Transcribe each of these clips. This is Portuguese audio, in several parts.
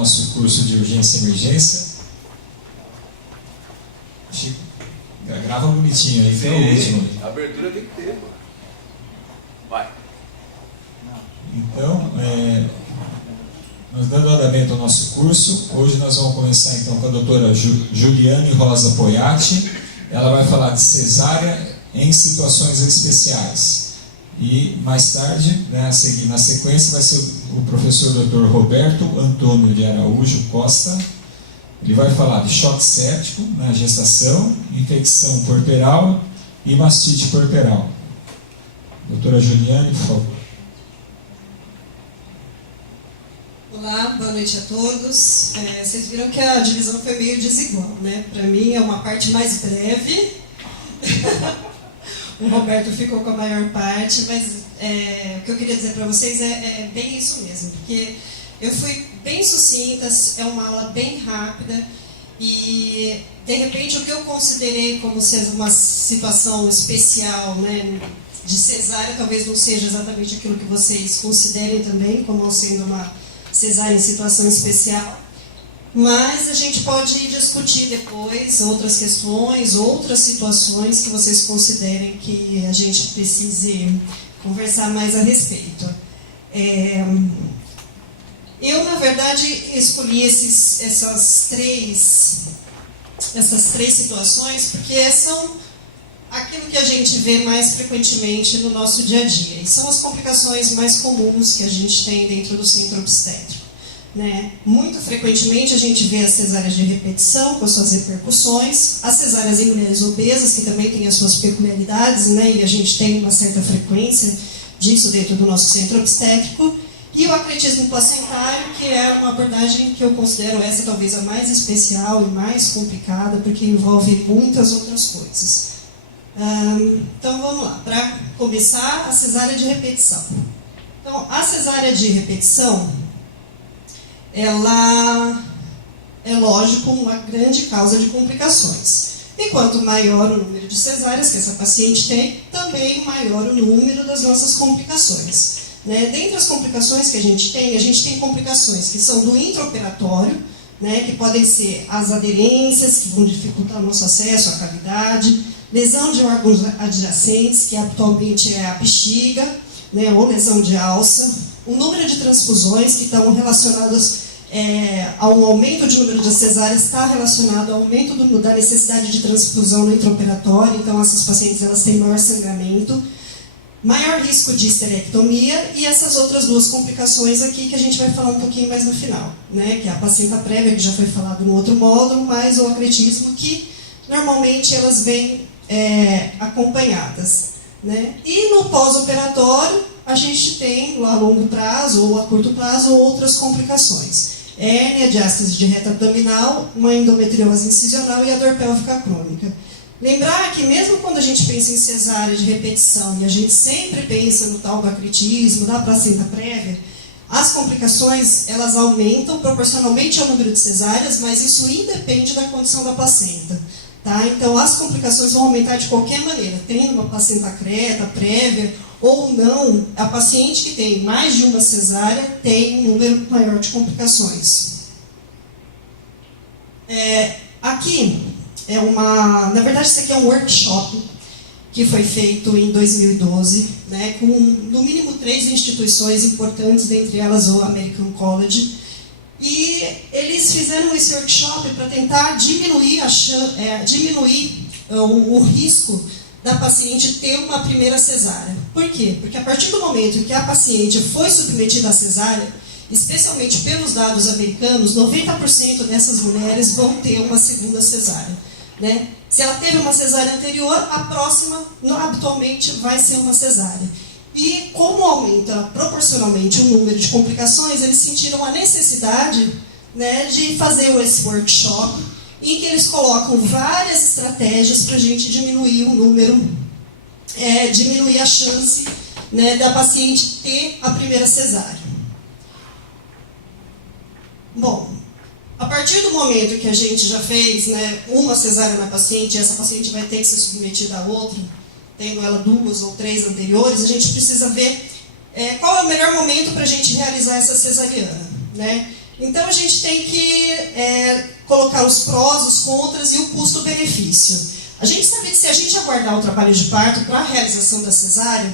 nosso curso de urgência e emergência. Chico, grava bonitinho aí, que é o último. A abertura tem que ter, mano. Vai. Então, nós dando andamento ao nosso curso, hoje nós vamos começar então com a doutora Juliane Rosa Poiati. Ela vai falar de cesárea em situações especiais. E mais tarde, né, a seguir na sequência, vai ser o professor Dr. Roberto Antônio de Araújo Costa. Ele vai falar de choque séptico na gestação, infecção puerperal e mastite puerperal. Doutora Juliane, por favor. Olá, boa noite a todos. Vocês viram que a divisão foi meio desigual, né? Para mim é uma parte mais breve. O Roberto ficou com a maior parte, mas o que eu queria dizer para vocês é bem isso mesmo, porque eu fui bem sucinta, é uma aula bem rápida e, de repente, o que eu considerei como sendo uma situação especial, né, de cesárea, talvez não seja exatamente aquilo que vocês considerem também como sendo uma cesárea em situação especial. Mas a gente pode discutir depois outras questões, outras situações que vocês considerem que a gente precise conversar mais a respeito. Eu, na verdade, escolhi essas três situações porque são aquilo que a gente vê mais frequentemente no nosso dia a dia. E são as complicações mais comuns que a gente tem dentro do centro obstétrico. Né? Muito frequentemente a gente vê as cesáreas de repetição com as suas repercussões, as cesáreas em mulheres obesas, que também têm as suas peculiaridades, né? E a gente tem uma certa frequência disso dentro do nosso centro obstétrico, e o acretismo placentário, que é uma abordagem que eu considero essa talvez a mais especial e mais complicada, porque envolve muitas outras coisas. Então vamos lá, para começar, a cesárea de repetição. Então, a cesárea de repetição, ela é, lógico, uma grande causa de complicações. E quanto maior o número de cesáreas que essa paciente tem, também maior o número das nossas complicações. Né? Dentre as complicações que a gente tem complicações que são do intraoperatório, né, que podem ser as aderências, que vão dificultar o nosso acesso à cavidade, lesão de órgãos adjacentes, que atualmente é a bexiga, né, ou lesão de alça, o número de transfusões que estão relacionadas ao aumento de número de cesáreas está relacionado ao aumento da necessidade de transfusão no intraoperatório, então essas pacientes elas têm maior sangramento, maior risco de histerectomia e essas outras duas complicações aqui que a gente vai falar um pouquinho mais no final, né, que é a placenta prévia, que já foi falado no outro módulo, mais o acretismo, que normalmente elas vêm acompanhadas. Né? E no pós-operatório, a gente tem, a longo prazo ou a curto prazo, outras complicações. Hérnia, diástase de reta abdominal, uma endometriose incisional e a dor pélvica crônica. Lembrar que mesmo quando a gente pensa em cesárea de repetição, e a gente sempre pensa no tal do acretismo, da placenta prévia, as complicações elas aumentam proporcionalmente ao número de cesáreas, mas isso independe da condição da placenta. Tá? Então, as complicações vão aumentar de qualquer maneira, tendo uma placenta creta, prévia, ou não, a paciente que tem mais de uma cesárea tem um número maior de complicações. Aqui na verdade, isso aqui é um workshop que foi feito em 2012, né, com no mínimo 3 instituições importantes, dentre elas o American College. E eles fizeram esse workshop para tentar diminuir o risco da paciente ter uma primeira cesárea. Por quê? Porque a partir do momento que a paciente foi submetida à cesárea, especialmente pelos dados americanos, 90% dessas mulheres vão ter uma segunda cesárea. Né? Se ela teve uma cesárea anterior, a próxima habitualmente vai ser uma cesárea. E como aumenta proporcionalmente o número de complicações, eles sentiram a necessidade, né, de fazer esse workshop em que eles colocam várias estratégias para a gente diminuir o número, diminuir a chance, né, da paciente ter a primeira cesárea. Bom, a partir do momento que a gente já fez, né, uma cesárea na paciente, e essa paciente vai ter que ser submetida a outra, tendo ela 2 ou 3 anteriores, a gente precisa ver qual é o melhor momento para a gente realizar essa cesariana. Né? Então a gente tem que colocar os prós, os contras e o custo-benefício. A gente sabe que se a gente aguardar o trabalho de parto para a realização da cesárea,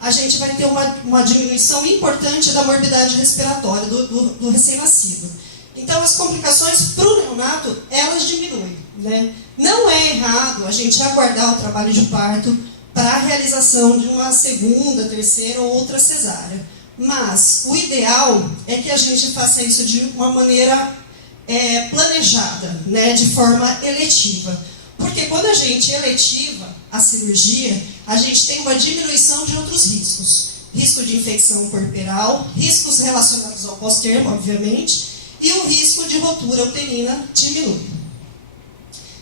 a gente vai ter uma diminuição importante da morbidade respiratória do recém-nascido. Então as complicações para o neonato, elas diminuem, né? Não é errado a gente aguardar o trabalho de parto para a realização de uma segunda, terceira ou outra cesárea. Mas o ideal é que a gente faça isso de uma maneira planejada, né? De forma eletiva. Porque quando a gente eletiva a cirurgia, a gente tem uma diminuição de outros riscos. Risco de infecção corporal, riscos relacionados ao pós-termo, obviamente, e o risco de rotura uterina diminui.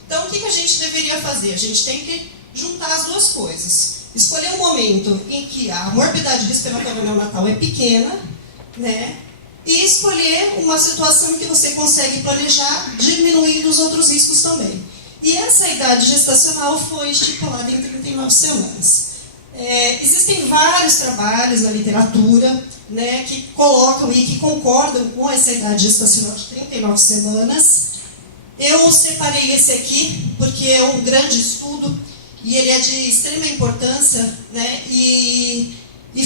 Então, o que a gente deveria fazer? A gente tem que juntar as duas coisas. Escolher um momento em que a morbidade respiratória neonatal é pequena, né? E escolher uma situação em que você consegue planejar, diminuindo os outros riscos também. E essa idade gestacional foi estipulada em 39 semanas. Existem vários trabalhos na literatura, né, que colocam e que concordam com essa idade gestacional de 39 semanas. Eu separei esse aqui porque é um grande estudo e ele é de extrema importância, né, e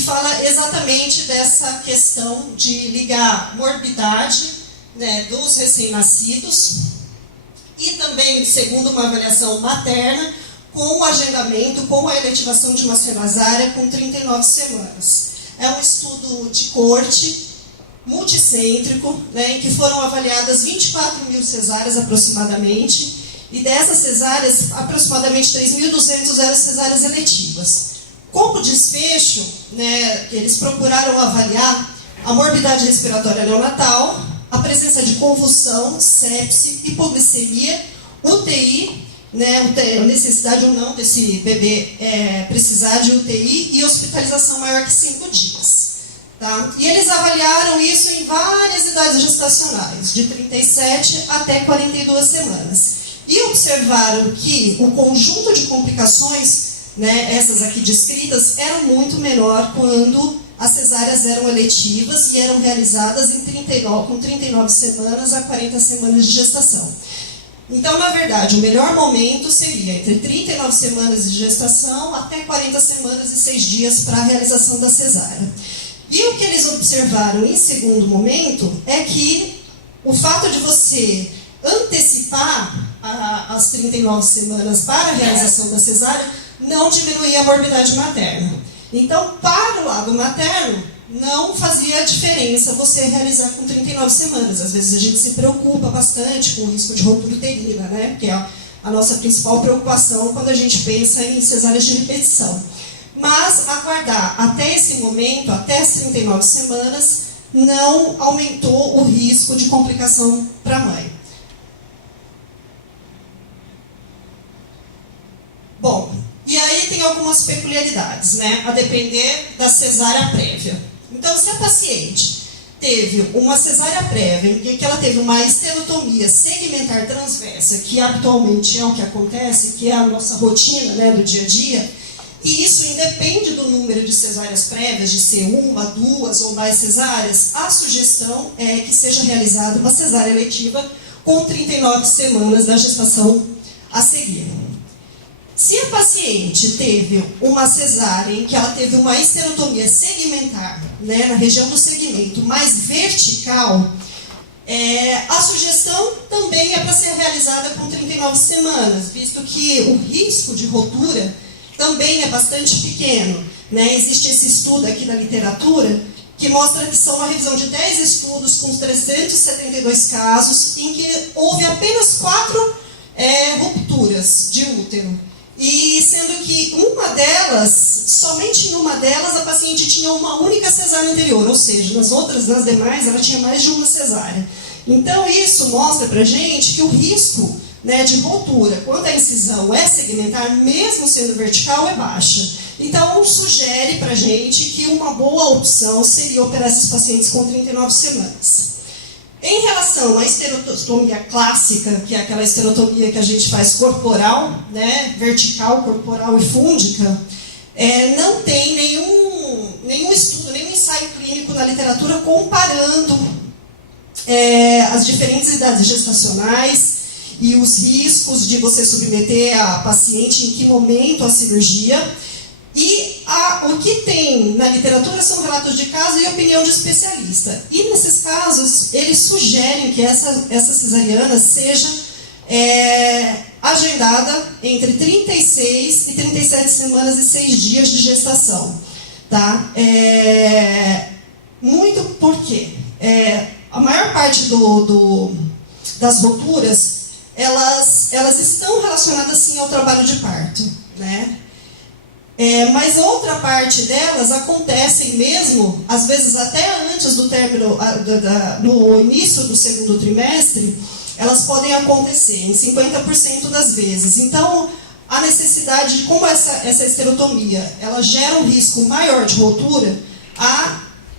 fala exatamente dessa questão de ligar morbidade, né, dos recém-nascidos e também, segundo uma avaliação materna, com o agendamento, com a eletivação de uma cesárea com 39 semanas. É um estudo de corte, multicêntrico, né, em que foram avaliadas 24 mil cesáreas aproximadamente, e dessas cesáreas, aproximadamente 3.200 eram cesáreas eletivas. Como desfecho, né, eles procuraram avaliar a morbidade respiratória neonatal, a presença de convulsão, sepse, hipoglicemia, UTI, né, a necessidade ou não desse bebê precisar de UTI e hospitalização maior que 5 dias. Tá? E eles avaliaram isso em várias idades gestacionais, de 37 até 42 semanas. E observaram que o conjunto de complicações, né, essas aqui descritas, eram muito menor quando as cesáreas eram eletivas e eram realizadas com 39 semanas a 40 semanas de gestação. Então, na verdade, o melhor momento seria entre 39 semanas de gestação até 40 semanas e 6 dias para a realização da cesárea. E o que eles observaram em segundo momento é que o fato de você antecipar as 39 semanas para a realização da cesárea não diminuía a morbidade materna. Então, para o lado materno, não fazia diferença você realizar com 39 semanas. Às vezes a gente se preocupa bastante com o risco de rotura uterina, né? Que é a nossa principal preocupação quando a gente pensa em cesáreas de repetição. Mas aguardar até esse momento, até as 39 semanas, não aumentou o risco de complicação para a mãe. Bom, e aí tem algumas peculiaridades, né? A depender da cesárea prévia. Então, se a paciente teve uma cesárea prévia, em que ela teve uma esterotomia segmentar transversa, que habitualmente é o que acontece, que é a nossa rotina, né, do dia a dia, e isso independe do número de cesáreas prévias, de ser uma, duas ou mais cesáreas, a sugestão é que seja realizada uma cesárea eletiva com 39 semanas da gestação a seguir. Se a paciente teve uma cesárea em que ela teve uma esterotomia segmentar, né, na região do segmento mais vertical, a sugestão também é para ser realizada com 39 semanas, visto que o risco de rotura também é bastante pequeno, né? Existe esse estudo aqui na literatura que mostra que são uma revisão de 10 estudos com 372 casos em que houve apenas 4 rupturas de útero. E sendo que uma delas, somente em uma delas, a paciente tinha uma única cesárea anterior, ou seja, nas demais, ela tinha mais de uma cesárea. Então, isso mostra pra gente que o risco, né, de rotura, quando a incisão é segmentar, mesmo sendo vertical, é baixa. Então, sugere pra gente que uma boa opção seria operar esses pacientes com 39 semanas. Em relação à esterotomia clássica, que é aquela esterotomia que a gente faz corporal, né, vertical, corporal e fúndica, não tem nenhum estudo, nenhum ensaio clínico na literatura comparando as diferentes idades gestacionais e os riscos de você submeter a paciente em que momento à cirurgia. E o que tem na literatura são relatos de caso e opinião de especialista. E nesses casos, eles sugerem que essa cesariana seja agendada entre 36 e 37 semanas e 6 dias de gestação. Tá? Muito porque a maior parte das rupturas, elas estão relacionadas sim ao trabalho de parto, né? Mas outra parte delas acontecem mesmo, às vezes até antes do término, no início do segundo trimestre, elas podem acontecer em 50% das vezes. Então, a necessidade de como essa esterotomia, ela gera um risco maior de ruptura,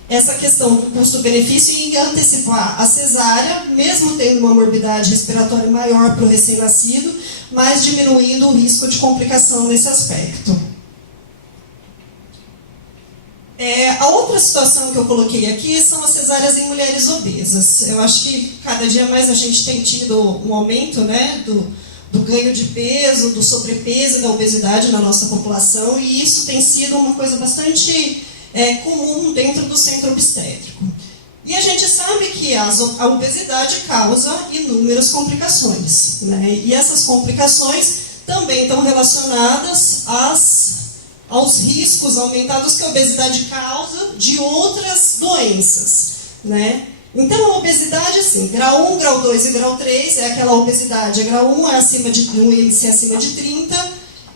essa questão do custo-benefício e antecipar a cesárea, mesmo tendo uma morbidade respiratória maior para o recém-nascido, mas diminuindo o risco de complicação nesse aspecto. A outra situação que eu coloquei aqui são as cesáreas em mulheres obesas. Eu acho que cada dia mais a gente tem tido um aumento, né, do ganho de peso, do sobrepeso e da obesidade na nossa população, e isso tem sido uma coisa bastante comum dentro do centro obstétrico. E a gente sabe que a obesidade causa inúmeras complicações, né? E essas complicações também estão relacionadas aos riscos aumentados que a obesidade causa de outras doenças, né? Então, a obesidade, assim, grau 1, grau 2 e grau 3 é aquela obesidade. A grau 1 é um índice acima de 30,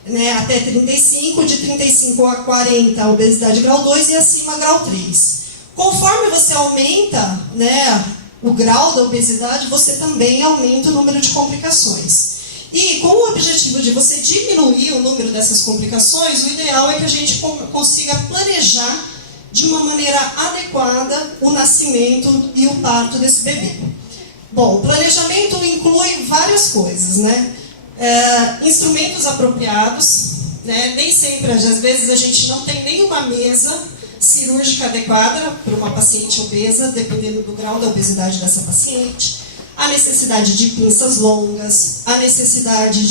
né, até 35, de 35 a 40 a obesidade grau 2 e acima grau 3. Conforme você aumenta, né, o grau da obesidade, você também aumenta o número de complicações. E com o objetivo de você diminuir o número dessas complicações, o ideal é que a gente consiga planejar de uma maneira adequada o nascimento e o parto desse bebê. Bom, o planejamento inclui várias coisas, né? Instrumentos apropriados, né? Nem sempre, às vezes a gente não tem nenhuma mesa cirúrgica adequada para uma paciente obesa, dependendo do grau da obesidade dessa paciente, a necessidade de pinças longas, a necessidade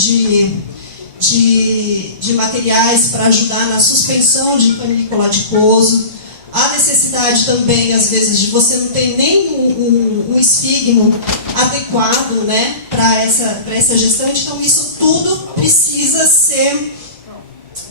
de materiais para ajudar na suspensão de canícula adiposo, a necessidade também, às vezes, de você não ter nem um esfígmo adequado, né, para essa gestante. Então, isso tudo precisa ser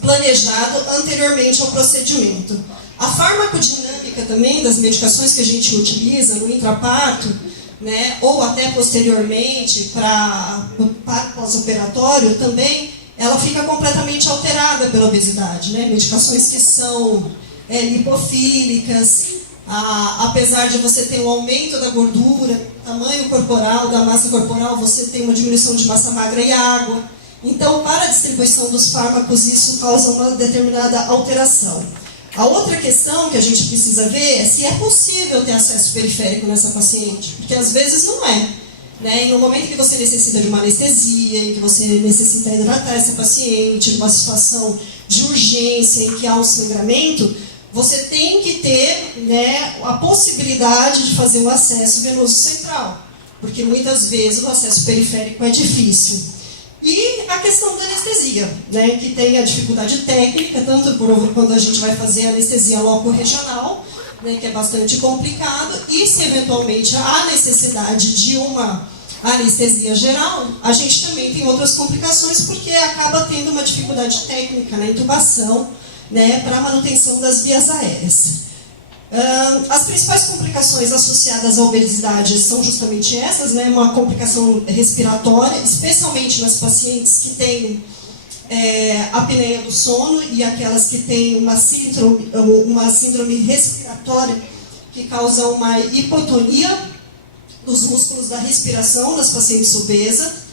planejado anteriormente ao procedimento. A farmacodinâmica também das medicações que a gente utiliza no intraparto, né, ou até posteriormente para o parto pós-operatório também, ela fica completamente alterada pela obesidade, né? Medicações que são lipofílicas, apesar de você ter um aumento da gordura, tamanho corporal, da massa corporal, você tem uma diminuição de massa magra e água. Então, para a distribuição dos fármacos, isso causa uma determinada alteração. A outra questão que a gente precisa ver é se é possível ter acesso periférico nessa paciente, porque às vezes não é. Né? E no momento que você necessita de uma anestesia, em que você necessita hidratar essa paciente, numa situação de urgência em que há um sangramento, você tem que ter, né, a possibilidade de fazer um acesso venoso central, porque muitas vezes o acesso periférico é difícil. E a questão da anestesia, né, que tem a dificuldade técnica, tanto quando a gente vai fazer anestesia loco-regional, né, que é bastante complicado, e se eventualmente há necessidade de uma anestesia geral, a gente também tem outras complicações, porque acaba tendo uma dificuldade técnica na intubação, né, para a manutenção das vias aéreas. As principais complicações associadas à obesidade são justamente essas, né, uma complicação respiratória, especialmente nas pacientes que têm apneia do sono e aquelas que têm uma síndrome respiratória que causa uma hipotonia dos músculos da respiração das pacientes obesas.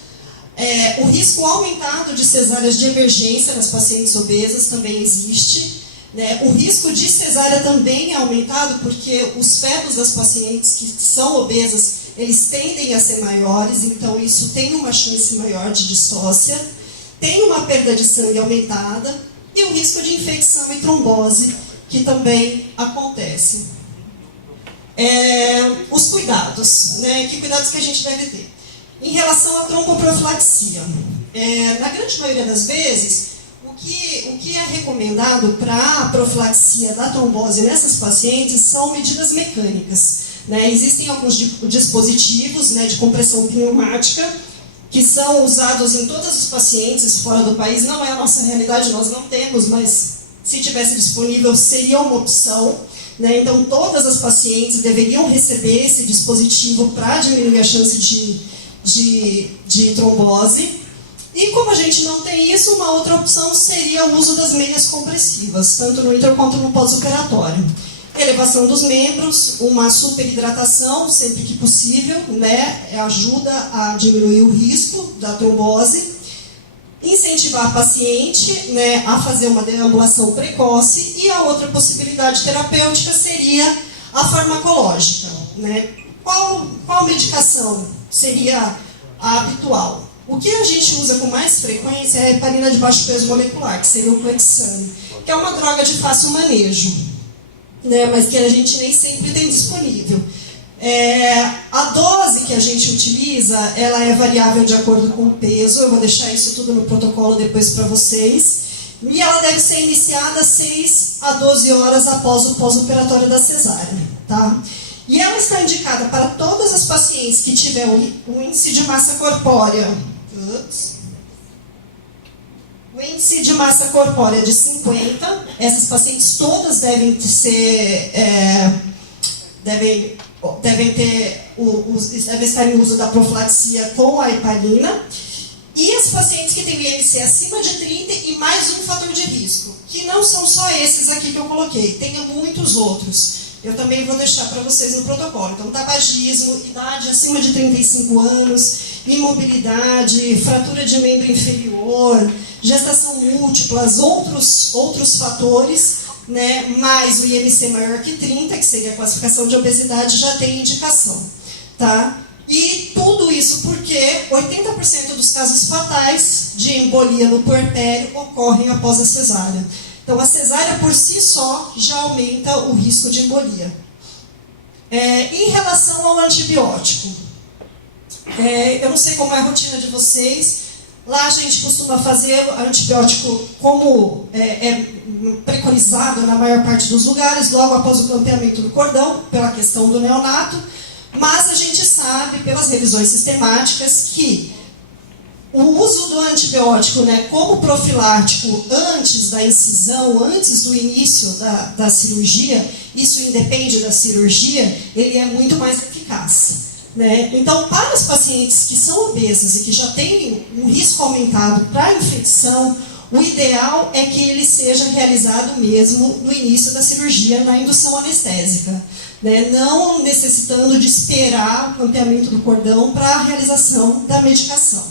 O risco aumentado de cesáreas de emergência nas pacientes obesas também existe. Né? O risco de cesárea também é aumentado porque os fetos das pacientes que são obesas, eles tendem a ser maiores, então isso tem uma chance maior de distócia, tem uma perda de sangue aumentada e o risco de infecção e trombose, que também acontece. Os cuidados, né? Que cuidados que a gente deve ter? Em relação à tromboprofilaxia, na grande maioria das vezes, o que é recomendado para a profilaxia da trombose nessas pacientes são medidas mecânicas, né? Existem alguns dispositivos, né, de compressão pneumática que são usados em todos os pacientes fora do país. Não é a nossa realidade, nós não temos, mas se tivesse disponível seria uma opção, né? Então todas as pacientes deveriam receber esse dispositivo para diminuir a chance de trombose. E como a gente não tem isso, uma outra opção seria o uso das meias compressivas, tanto no intra quanto no pós-operatório. Elevação dos membros, uma superidratação sempre que possível, né, ajuda a diminuir o risco da trombose. Incentivar a paciente, né, a fazer uma deambulação precoce. E a outra possibilidade terapêutica seria a farmacológica, né? Qual medicação seria a habitual? O que a gente usa com mais frequência é a heparina de baixo peso molecular, que seria o Clexane, que é uma droga de fácil manejo, né, mas que a gente nem sempre tem disponível. A dose que a gente utiliza, ela é variável de acordo com o peso. Eu vou deixar isso tudo no protocolo depois para vocês. E ela deve ser iniciada 6 a 12 horas após o pós-operatório da cesárea, tá? E ela está indicada para todas as pacientes que tiverem o índice de massa corpórea. O índice de massa corpórea de 50, essas pacientes todas devem estar em uso da profilaxia com a heparina. E as pacientes que têm o IMC acima de 30 e mais um fator de risco, que não são só esses aqui que eu coloquei, tem muitos outros. Eu também vou deixar para vocês no protocolo. Então, tabagismo, idade acima de 35 anos, imobilidade, fratura de membro inferior, gestação múltiplas, outros fatores, né, mais o IMC maior que 30, que seria a classificação de obesidade, já tem indicação, tá? E tudo isso porque 80% dos casos fatais de embolia no puerpério ocorrem após a cesárea. Então, a cesárea por si só já aumenta o risco de embolia. Em relação ao antibiótico, eu não sei como é a rotina de vocês. Lá a gente costuma fazer antibiótico como é preconizado na maior parte dos lugares, logo após o campeamento do cordão, pela questão do neonato. Mas a gente sabe, pelas revisões sistemáticas, que o uso do antibiótico, né, como profilático antes da incisão, antes do início da cirurgia, isso independe da cirurgia, ele é muito mais eficaz, né? Então, para os pacientes que são obesas e que já têm um risco aumentado para a infecção, o ideal é que ele seja realizado mesmo no início da cirurgia, na indução anestésica, né? Não necessitando de esperar o campeamento do cordão para a realização da medicação.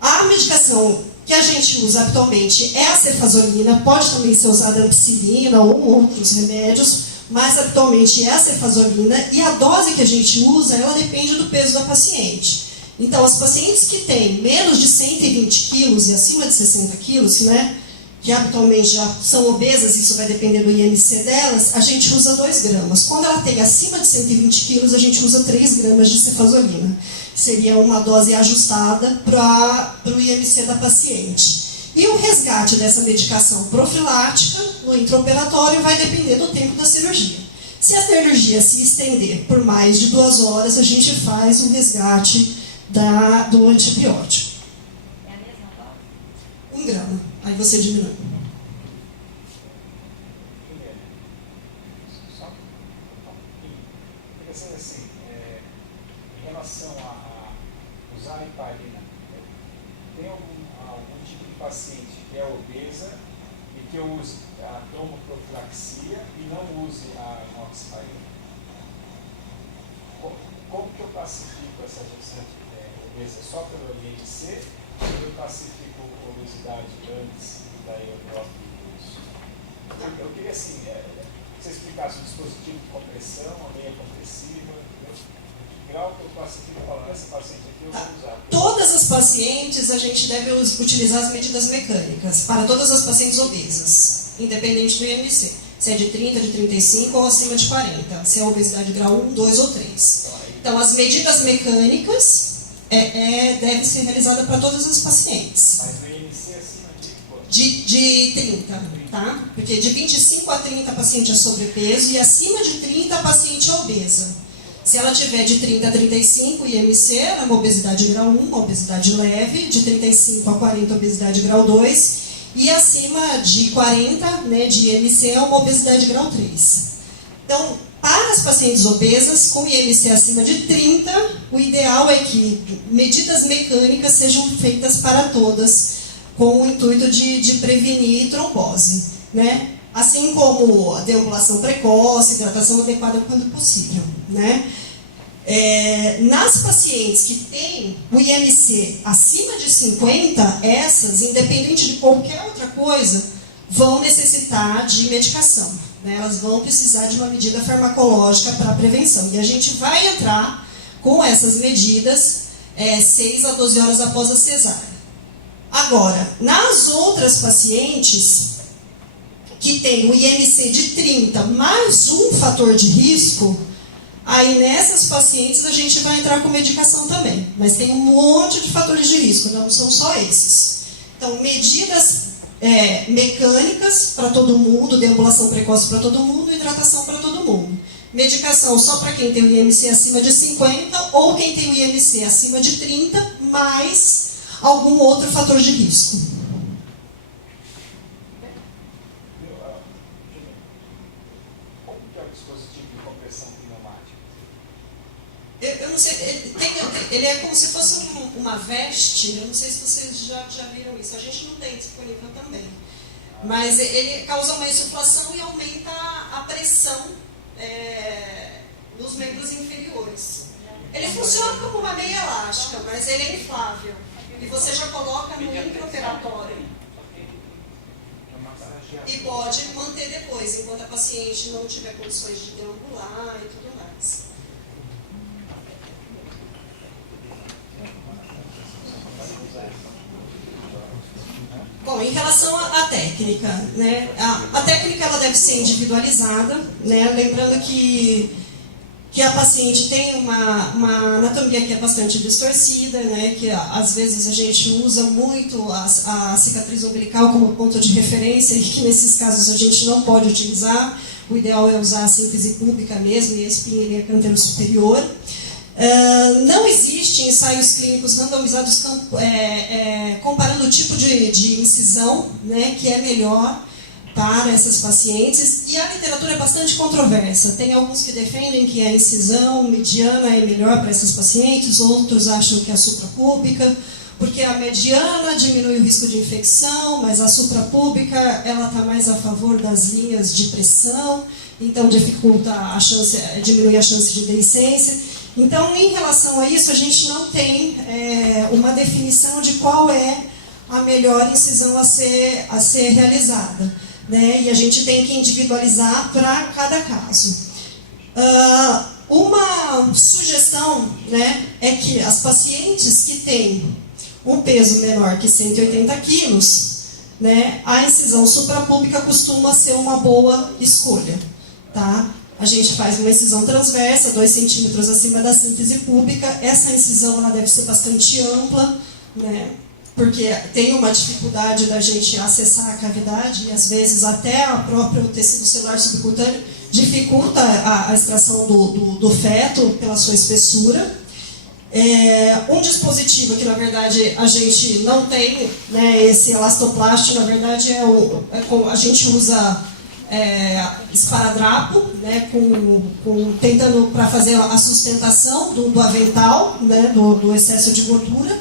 A medicação que a gente usa atualmente é a cefazolina, pode também ser usada a ampicilina ou outros remédios, mas atualmente é a cefazolina, e a dose que a gente usa, ela depende do peso da paciente. Então, as pacientes que têm menos de 120 quilos e acima de 60 quilos, né, que habitualmente já são obesas, isso vai depender do IMC delas, a gente usa 2 gramas. Quando ela tem acima de 120 quilos, a gente usa 3 gramas de cefazolina. Seria uma dose ajustada para o IMC da paciente. E o resgate dessa medicação profilática no intraoperatório vai depender do tempo da cirurgia. Se a cirurgia se estender por mais de 2 horas, a gente faz o resgate do antibiótico. É a mesma dose? 1 grama. Aí você diminui. Só pensando assim, em relação a usar a heparina, tem algum tipo de paciente que é obesa e que eu use a tromboprofilaxia e não use a enoxaparina? Como que eu classifico essa gestante obesa só pelo IMC ou eu classifico obesidade antes da eurófilo? Eu queria assim, que você explicasse o dispositivo de compressão, a meia compressiva, que grau que eu classifico e falo, essa paciente aqui eu vou usar. Todas as pacientes a gente deve utilizar as medidas mecânicas, para todas as pacientes obesas, independente do IMC. se é de 30, de 35 ou acima de 40, se é obesidade grau 1, 2 ou 3. Então, as medidas mecânicas devem ser realizadas para todas as pacientes. Mas no IMC acima de quanto? De 30, tá? Porque de 25 a 30 a paciente é sobrepeso e acima de 30 a paciente é obesa. Se ela tiver de 30 a 35, IMC é uma obesidade grau 1, uma obesidade leve, de 35 a 40, obesidade grau 2, e acima de 40, né, de IMC é uma obesidade grau 3. Então, para as pacientes obesas, com IMC acima de 30, o ideal é que medidas mecânicas sejam feitas para todas, com o intuito de prevenir trombose, né? Assim como a deambulação precoce, hidratação adequada quando possível, né? Nas pacientes que têm o IMC acima de 50, essas, independente de qualquer outra coisa, vão necessitar de medicação, né? Elas vão precisar de uma medida farmacológica para prevenção. E a gente vai entrar com essas medidas 6 a 12 horas após a cesárea. Agora, nas outras pacientes que tem o IMC de 30 mais um fator de risco, aí nessas pacientes a gente vai entrar com medicação também. Mas tem um monte de fatores de risco, não são só esses. Então, medidas mecânicas para todo mundo, deambulação precoce para todo mundo, hidratação para todo mundo. Medicação só para quem tem o IMC acima de 50 ou quem tem o IMC acima de 30, mais algum outro fator de risco. Como que é o dispositivo de compressão pneumática? Eu não sei, ele é como se fosse uma veste, eu não sei se vocês já viram isso, a gente não tem disponível também. Mas ele causa uma insuflação e aumenta a pressão nos membros inferiores. Ele funciona como uma meia elástica, mas ele é inflável. E você já coloca no intraoperatório. E pode manter depois, enquanto a paciente não tiver condições de deambular e tudo mais. Bom, em relação à técnica, né? A técnica ela deve ser individualizada, né? Lembrando que a paciente tem uma anatomia que é bastante distorcida, né? Que às vezes a gente usa muito a cicatriz umbilical como ponto de referência e que nesses casos a gente não pode utilizar. O ideal é usar a síntese púbica mesmo e a espinha canteiro superior. Não existem ensaios clínicos randomizados comparando o tipo de incisão, né, que é melhor para essas pacientes, e a literatura é bastante controversa. Tem alguns que defendem que a incisão mediana é melhor para essas pacientes, outros acham que a suprapúbica, porque a mediana diminui o risco de infecção, mas a suprapúbica ela está mais a favor das linhas de pressão, então dificulta diminui a chance de deiscência. Então, em relação a isso, a gente não tem uma definição de qual é a melhor incisão a ser realizada, né? E a gente tem que individualizar para cada caso. Uma sugestão, né, é que as pacientes que têm um peso menor que 180 quilos, né, a incisão suprapúbica costuma ser uma boa escolha, tá? A gente faz uma incisão transversa, 2 centímetros acima da síntese púbica. Essa incisão ela deve ser bastante ampla, né? Porque tem uma dificuldade da gente acessar a cavidade e às vezes até o próprio tecido celular subcutâneo dificulta a extração do feto pela sua espessura. Um dispositivo que na verdade a gente não tem, né, esse elastoplástico, na verdade a gente usa esparadrapo, né, tentando para fazer a sustentação do avental, né, do excesso de gordura,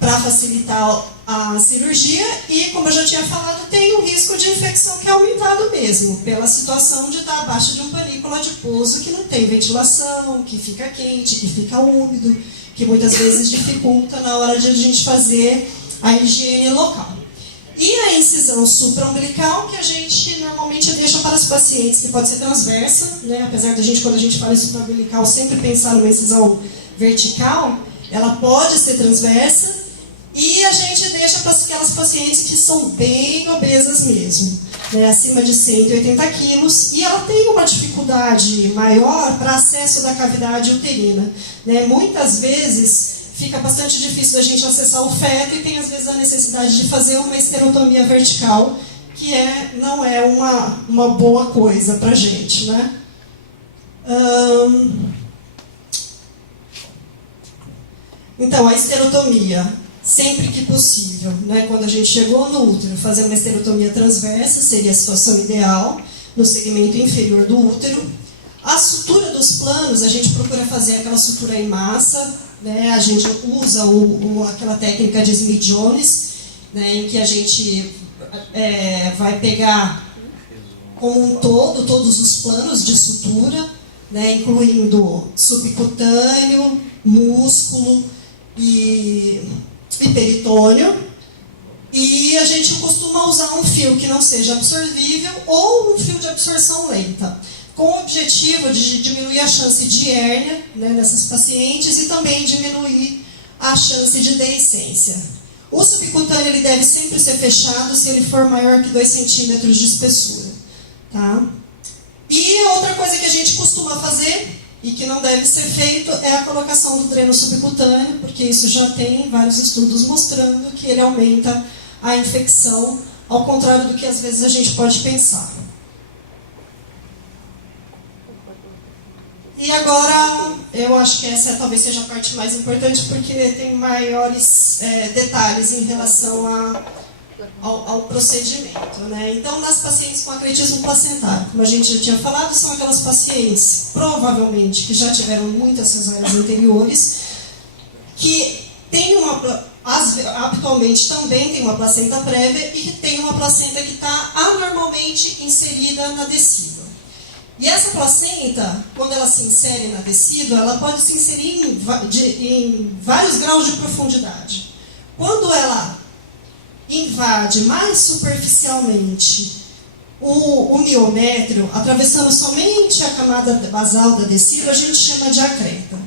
para facilitar a cirurgia. E, como eu já tinha falado, tem um risco de infecção que é aumentado mesmo, pela situação de estar abaixo de um panículo adiposo que não tem ventilação, que fica quente, que fica úmido, que muitas vezes dificulta na hora de a gente fazer a higiene local. E a incisão supraumbilical, que a gente normalmente deixa para as pacientes, que pode ser transversa, né? Apesar da gente, quando a gente fala em supraumbilical, sempre pensar numa incisão vertical, ela pode ser transversa, e a gente deixa para aquelas pacientes que são bem obesas mesmo. né, acima de 180 quilos, e ela tem uma dificuldade maior para acesso da cavidade uterina, né? Muitas vezes fica bastante difícil a gente acessar o feto e tem às vezes a necessidade de fazer uma esterotomia vertical, que não é uma boa coisa para a gente, né? Então, a esterotomia, sempre que possível, né, quando a gente chegou no útero, fazer uma esterotomia transversa seria a situação ideal, no segmento inferior do útero. A sutura dos planos, a gente procura fazer aquela sutura em massa, né, a gente usa aquela técnica de Smith-Jones, né, em que a gente vai pegar como um todo todos os planos de sutura, né, incluindo subcutâneo, músculo e peritônio, e a gente costuma usar um fio que não seja absorvível ou um fio de absorção lenta, com o objetivo de diminuir a chance de hérnia, né, nessas pacientes, e também diminuir a chance de deiscência. O subcutâneo ele deve sempre ser fechado se ele for maior que 2 centímetros de espessura. Tá? E outra coisa que a gente costuma fazer e que não deve ser feito é a colocação do dreno subcutâneo, porque isso já tem vários estudos mostrando que ele aumenta a infecção, ao contrário do que às vezes a gente pode pensar. E agora, eu acho que essa talvez seja a parte mais importante, porque tem maiores detalhes em relação ao procedimento, né? Então, nas pacientes com acretismo placentário, como a gente já tinha falado, são aquelas pacientes, provavelmente, que já tiveram muitas cesáreas anteriores, que têm habitualmente também tem uma placenta prévia e que tem uma placenta que está anormalmente inserida na decídua. E essa placenta, quando ela se insere na decídua, ela pode se inserir em vários graus de profundidade. Quando ela invade mais superficialmente o miométrio, atravessando somente a camada basal da decídua, a gente chama de acreta.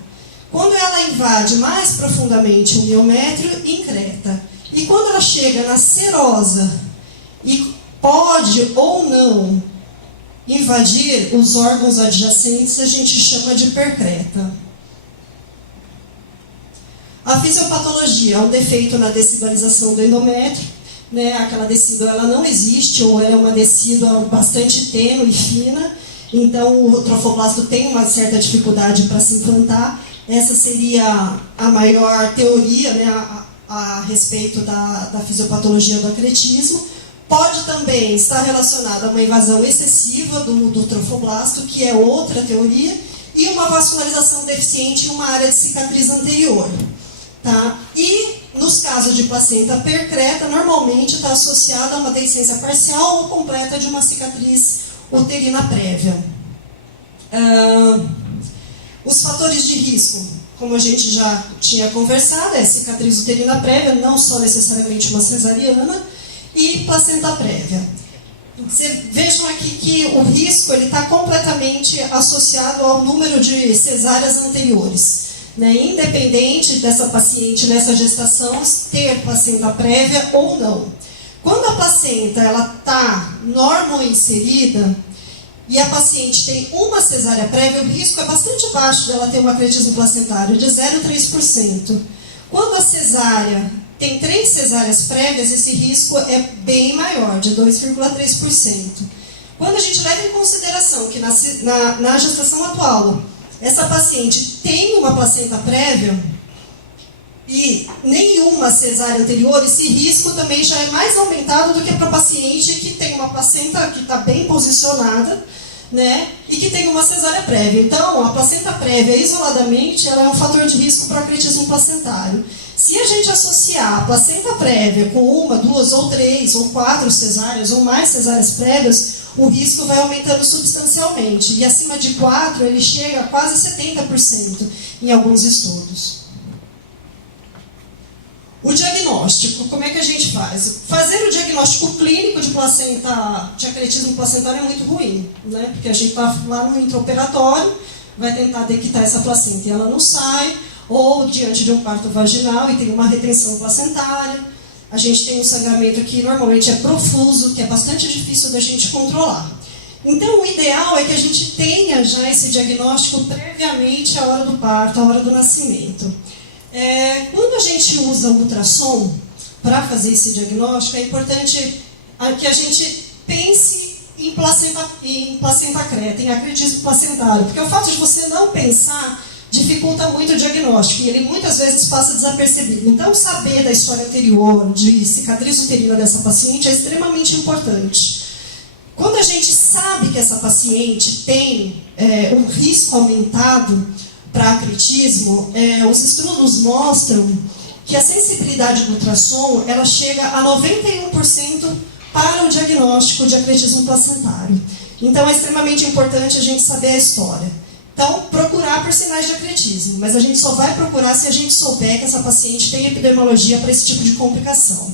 Quando ela invade mais profundamente o miométrio, increta. E quando ela chega na serosa e pode ou não invadir os órgãos adjacentes, a gente chama de percreta. A fisiopatologia é um defeito na decidualização do endométrio, né? Aquela decídua ela não existe, ou ela é uma decídua bastante tênue e fina, então o trofoblasto tem uma certa dificuldade para se implantar. Essa seria a maior teoria, né, a respeito da fisiopatologia do acretismo. Pode também estar relacionada a uma invasão excessiva do trofoblasto, que é outra teoria, e uma vascularização deficiente em uma área de cicatriz anterior. Tá? E, nos casos de placenta percreta, normalmente está associada a uma deiscência parcial ou completa de uma cicatriz uterina prévia. Os fatores de risco, como a gente já tinha conversado, é cicatriz uterina prévia, não só necessariamente uma cesariana, e placenta prévia. Vejam aqui que o risco está completamente associado ao número de cesáreas anteriores, né? Independente dessa paciente nessa gestação ter placenta prévia ou não. Quando a placenta está normo-inserida e a paciente tem uma cesárea prévia, o risco é bastante baixo dela ter um acretismo placentário, de 0,3%. Quando a cesárea tem 3 cesáreas prévias, esse risco é bem maior, de 2,3%. Quando a gente leva em consideração que na gestação atual, essa paciente tem uma placenta prévia e nenhuma cesárea anterior, esse risco também já é mais aumentado do que para a paciente que tem uma placenta que está bem posicionada, né, e que tem uma cesárea prévia. Então, a placenta prévia, isoladamente, ela é um fator de risco para o acretismo placentário. Se a gente associar a placenta prévia com 1, 2 ou 3 ou 4 cesáreas ou mais cesáreas prévias, o risco vai aumentando substancialmente. E acima de 4, ele chega a quase 70% em alguns estudos. O diagnóstico, como é que a gente faz? Fazer o diagnóstico clínico de acretismo placentário é muito ruim, né? Porque a gente está lá no intraoperatório, vai tentar dequitar essa placenta e ela não sai, ou diante de um parto vaginal e tem uma retenção placentária, a gente tem um sangramento que normalmente é profuso, que é bastante difícil da gente controlar. Então, o ideal é que a gente tenha já esse diagnóstico previamente à hora do parto, à hora do nascimento. Quando a gente usa o ultrassom para fazer esse diagnóstico, é importante que a gente pense em placenta creta, em acretismo placentário, porque o fato de você não pensar dificulta muito o diagnóstico, e ele muitas vezes passa desapercebido. Então, saber da história anterior, de cicatriz uterina dessa paciente, é extremamente importante. Quando a gente sabe que essa paciente tem um risco aumentado para acretismo, os estudos mostram que a sensibilidade do ultrassom ela chega a 91% para o diagnóstico de acretismo placentário. Então, é extremamente importante a gente saber a história. Então, procurar por sinais de acretismo, mas a gente só vai procurar se a gente souber que essa paciente tem epidemiologia para esse tipo de complicação.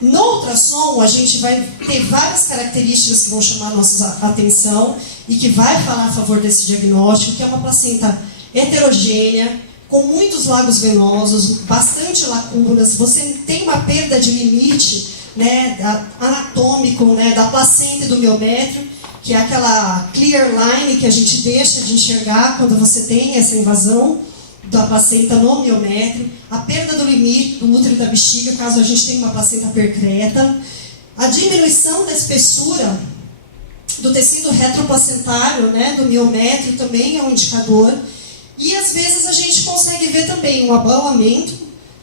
No ultrassom, a gente vai ter várias características que vão chamar a nossa atenção e que vai falar a favor desse diagnóstico, que é uma placenta heterogênea, com muitos lagos venosos, bastante lacunas, você tem uma perda de limite, né, anatômico, né, da placenta e do miométrio, que é aquela clear line que a gente deixa de enxergar quando você tem essa invasão da placenta no miométrio, a perda do limite do útero e da bexiga, caso a gente tenha uma placenta percreta, a diminuição da espessura do tecido retroplacentário, né, do miométrio, também é um indicador, e às vezes a gente consegue ver também um abaulamento,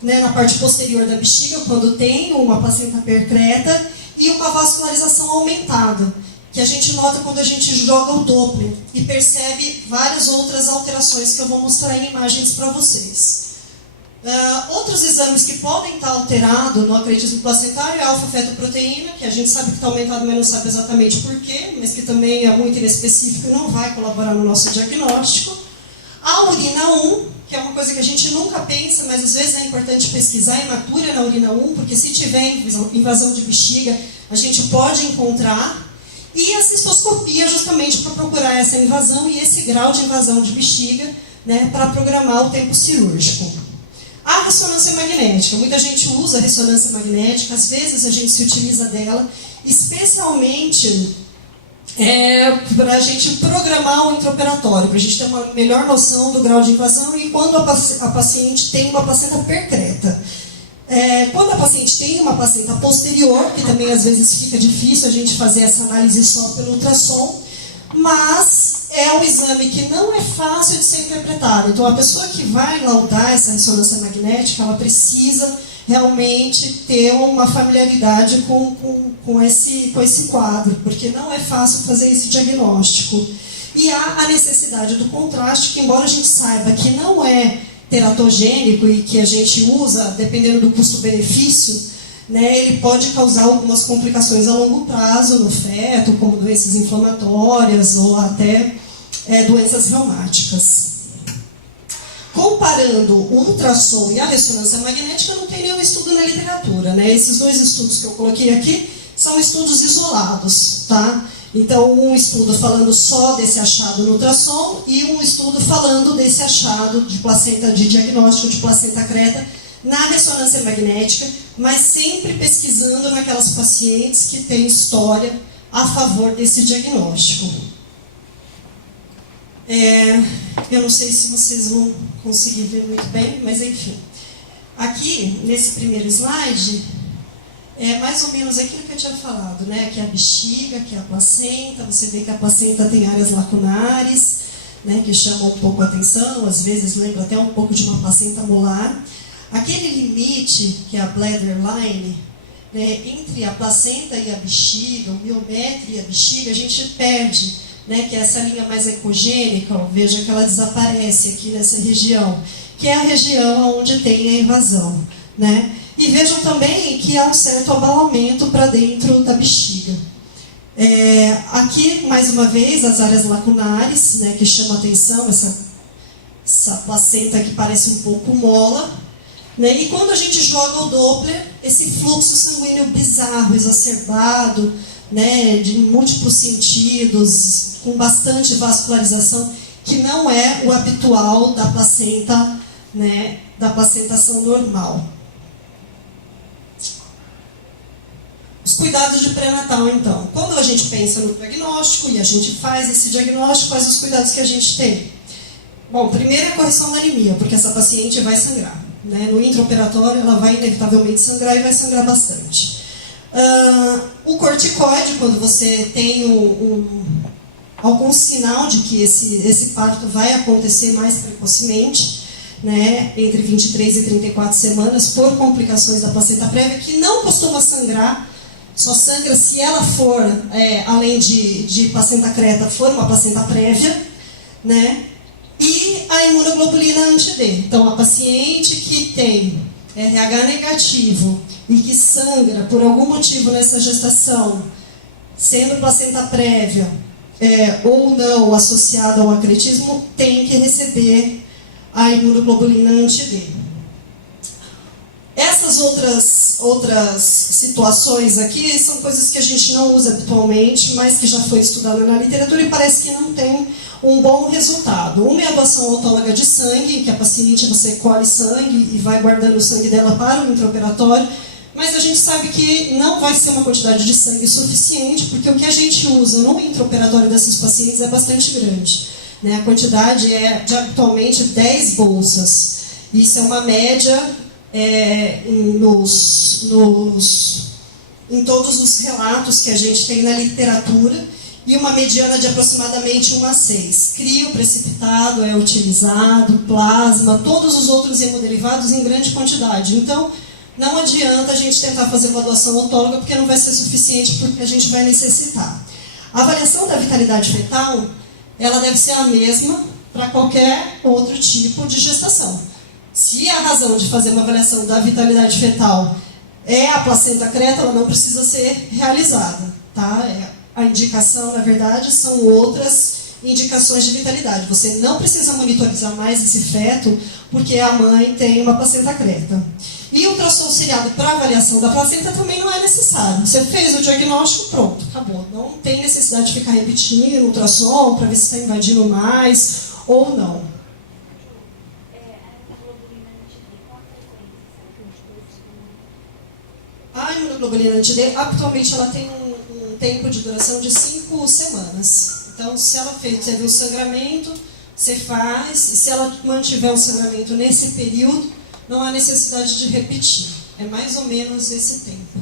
né, na parte posterior da bexiga, quando tem uma placenta percreta, e uma vascularização aumentada, que a gente nota quando a gente joga o Doppler e percebe várias outras alterações que eu vou mostrar em imagens para vocês. Outros exames que podem estar alterados no acretismo placentário é a alfa-fetoproteína, que a gente sabe que está aumentado, mas não sabe exatamente por quê, mas que também é muito inespecífico e não vai colaborar no nosso diagnóstico. A urina 1, que é uma coisa que a gente nunca pensa, mas às vezes é importante pesquisar a hematura na urina 1, porque se tiver invasão de bexiga, a gente pode encontrar. E a cistoscopia, justamente para procurar essa invasão e esse grau de invasão de bexiga, né, para programar o tempo cirúrgico. A ressonância magnética. Muita gente usa a ressonância magnética, às vezes a gente se utiliza dela, especialmente para a gente programar o intraoperatório, para a gente ter uma melhor noção do grau de invasão e quando a paciente tem uma placenta percreta. Quando a paciente tem uma placenta posterior, que também às vezes fica difícil a gente fazer essa análise só pelo ultrassom, mas é um exame que não é fácil de ser interpretado. Então, a pessoa que vai laudar essa ressonância magnética, ela precisa realmente ter uma familiaridade com esse quadro, porque não é fácil fazer esse diagnóstico. E há a necessidade do contraste, que embora a gente saiba que não é teratogênico e que a gente usa, dependendo do custo-benefício, né, ele pode causar algumas complicações a longo prazo no feto, como doenças inflamatórias ou até doenças reumáticas. Comparando o ultrassom e a ressonância magnética, não tem nenhum estudo na literatura, né? Esses dois estudos que eu coloquei aqui são estudos isolados, tá? Então, um estudo falando só desse achado no ultrassom e um estudo falando desse achado de placenta, de diagnóstico de placenta creta na ressonância magnética, mas sempre pesquisando naquelas pacientes que têm história a favor desse diagnóstico. Eu não sei se vocês vão conseguir ver muito bem, mas enfim. Aqui, nesse primeiro slide, é mais ou menos aquilo que eu tinha falado, né? Aqui é a bexiga, aqui é a placenta, você vê que a placenta tem áreas lacunares, né, que chamam um pouco a atenção, às vezes lembra até um pouco de uma placenta molar. Aquele limite, que é a bladder line, né, entre a placenta e a bexiga, o miométrio e a bexiga, a gente perde, né, que é essa linha mais ecogênica, ó, veja que ela desaparece aqui nessa região, que é a região onde tem a invasão, né? E vejam também que há um certo abaulamento para dentro da bexiga. Aqui, mais uma vez, as áreas lacunares, né, que chamam a atenção, essa placenta que parece um pouco mola, né? E quando a gente joga o Doppler, esse fluxo sanguíneo bizarro, exacerbado, né, de múltiplos sentidos, com bastante vascularização, que não é o habitual da placenta, né, da placentação normal. cuidados de pré-natal, então. Quando a gente pensa no diagnóstico e a gente faz esse diagnóstico, quais os cuidados que a gente tem? Bom, primeiro é a correção da anemia, porque essa paciente vai sangrar, né? No intraoperatório, ela vai inevitavelmente sangrar e vai sangrar bastante. O corticoide, quando você tem algum sinal de que esse parto vai acontecer mais precocemente, né, entre 23 e 34 semanas, por complicações da placenta prévia, que não costuma sangrar, só sangra se ela for, além de placenta creta, for uma placenta prévia, né, e a imunoglobulina anti-D. Então, a paciente que tem RH negativo e que sangra por algum motivo nessa gestação, sendo placenta prévia ou não associada ao acretismo, tem que receber a imunoglobulina anti-D. Essas outras situações aqui são coisas que a gente não usa habitualmente, mas que já foi estudada na literatura e parece que não tem um bom resultado. Uma é a doação autóloga de sangue, que a paciente você colhe sangue e vai guardando o sangue dela para o intraoperatório, mas a gente sabe que não vai ser uma quantidade de sangue suficiente, porque o que a gente usa no intraoperatório dessas pacientes é bastante grande, né? A quantidade é de habitualmente 10 bolsas. Isso é uma média em todos os relatos que a gente tem na literatura, e uma mediana de aproximadamente 1 a 6. Crio precipitado é utilizado, plasma, todos os outros hemoderivados em grande quantidade. Então, não adianta a gente tentar fazer uma doação autóloga, porque não vai ser suficiente, porque a gente vai necessitar. A avaliação da vitalidade fetal, ela deve ser a mesma para qualquer outro tipo de gestação. Se a razão de fazer uma avaliação da vitalidade fetal é a placenta creta, ela não precisa ser realizada, tá? A indicação, na verdade, são outras indicações de vitalidade. Você não precisa monitorizar mais esse feto, porque a mãe tem uma placenta creta. E o ultrassom seriado para avaliação da placenta também não é necessário. Você fez o diagnóstico, pronto, acabou. Não tem necessidade de ficar repetindo o ultrassom para ver se está invadindo mais ou não. A imunoglobulina anti-D, atualmente ela tem um tempo de duração de 5 semanas. Então, se ela teve um sangramento, você faz, e se ela mantiver o sangramento nesse período, não há necessidade de repetir. É mais ou menos esse tempo.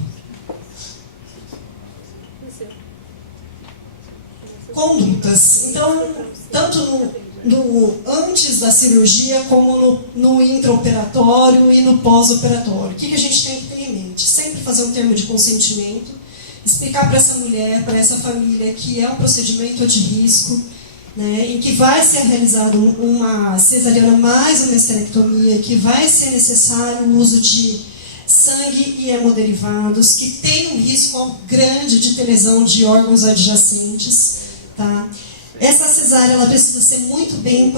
Condutas. Então, tanto antes da cirurgia, como no intraoperatório e no pós-operatório. O que a gente tem que ter em mente? Sempre fazer um termo de consentimento, explicar para essa mulher, para essa família, que é um procedimento de risco, né, em que vai ser realizada uma cesariana mais uma esterectomia, que vai ser necessário o uso de sangue e hemoderivados, que tem um risco grande de ter lesão de órgãos adjacentes, tá? Essa cesárea ela precisa ser muito bem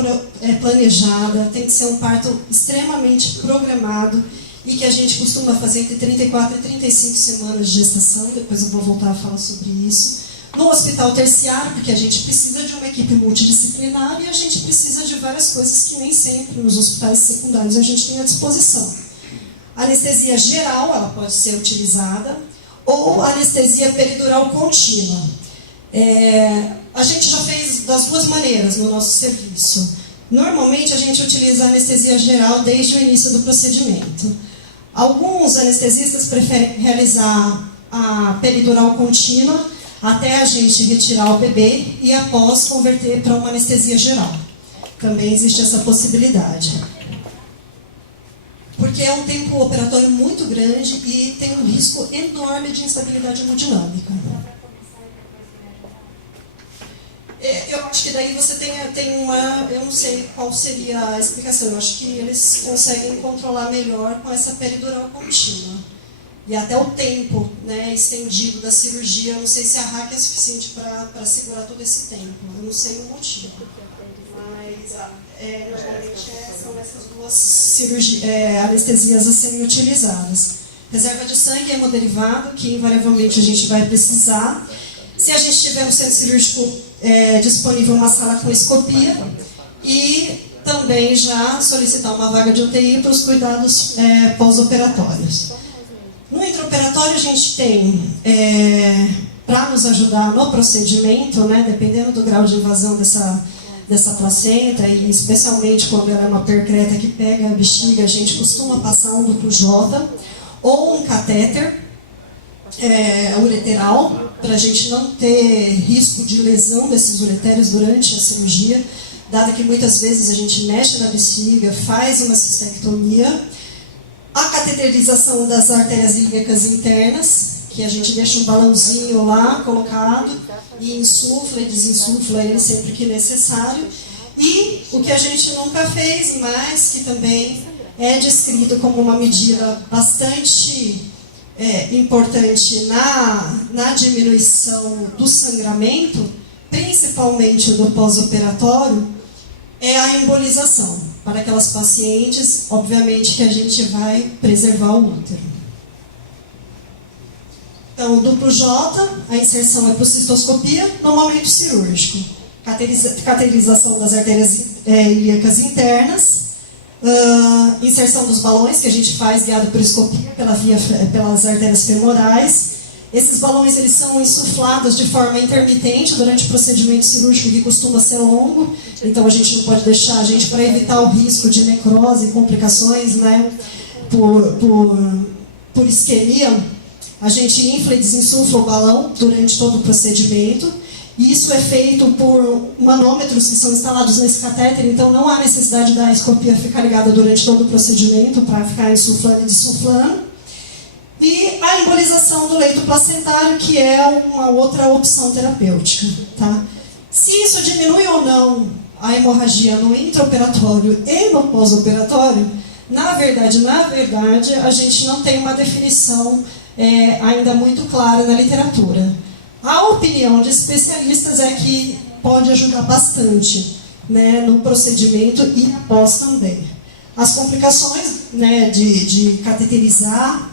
planejada, tem que ser um parto extremamente programado, e que a gente costuma fazer entre 34 e 35 semanas de gestação. Depois eu vou voltar a falar sobre isso. No hospital terciário, porque a gente precisa de uma equipe multidisciplinar e a gente precisa de várias coisas que nem sempre nos hospitais secundários a gente tem à disposição. A anestesia geral, ela pode ser utilizada, ou anestesia peridural contínua. A gente já fez das duas maneiras no nosso serviço. Normalmente a gente utiliza a anestesia geral desde o início do procedimento. Alguns anestesistas preferem realizar a peridural contínua até a gente retirar o bebê e após converter para uma anestesia geral. Também existe essa possibilidade. Porque é um tempo operatório muito grande e tem um risco enorme de instabilidade hemodinâmica. Eu acho que daí você tem uma... Eu não sei qual seria a explicação. Eu acho que eles conseguem controlar melhor com essa peridural contínua. E até o tempo, né, estendido da cirurgia, eu não sei se a RAC é suficiente para segurar todo esse tempo. Eu não sei o motivo. Mas normalmente são essas duas anestesias a serem utilizadas. Reserva de sangue e hemoderivado, que invariavelmente a gente vai precisar. Se a gente tiver no centro cirúrgico disponível uma sala com escopia, e também já solicitar uma vaga de UTI para os cuidados pós-operatórios. No intraoperatório a gente tem, para nos ajudar no procedimento, né, dependendo do grau de invasão dessa placenta, e especialmente quando ela é uma percreta que pega a bexiga, a gente costuma passar um duplo J ou um catéter ureteral, para a gente não ter risco de lesão desses uretérios durante a cirurgia, dado que muitas vezes a gente mexe na bexiga, faz uma cistectomia. A cateterização das artérias ilíacas internas, que a gente deixa um balãozinho lá colocado e insufla e desinsufla ele sempre que necessário. E o que a gente nunca fez, mas que também é descrito como uma medida bastante importante na diminuição do sangramento, principalmente do pós-operatório, é a embolização. Para aquelas pacientes, obviamente que a gente vai preservar o útero. Então, o duplo J, a inserção é por cistoscopia, no momento cirúrgico. Cateterização das artérias ilíacas internas, inserção dos balões, que a gente faz guiado por escopia pelas artérias femorais. Esses balões eles são insuflados de forma intermitente durante o procedimento cirúrgico, que costuma ser longo, então a gente não pode deixar, para evitar o risco de necrose e complicações, né, por isquemia, a gente infla e desinsufla o balão durante todo o procedimento. E isso é feito por manômetros que são instalados nesse catéter, então não há necessidade da escopia ficar ligada durante todo o procedimento para ficar insuflando e desinsuflando. E a embolização do leito placentário, que é uma outra opção terapêutica. Tá? Se isso diminui ou não a hemorragia no intraoperatório e no pós-operatório, na verdade, a gente não tem uma definição ainda muito clara na literatura. A opinião de especialistas é que pode ajudar bastante, né, no procedimento e após também. As complicações, né, de cateterizar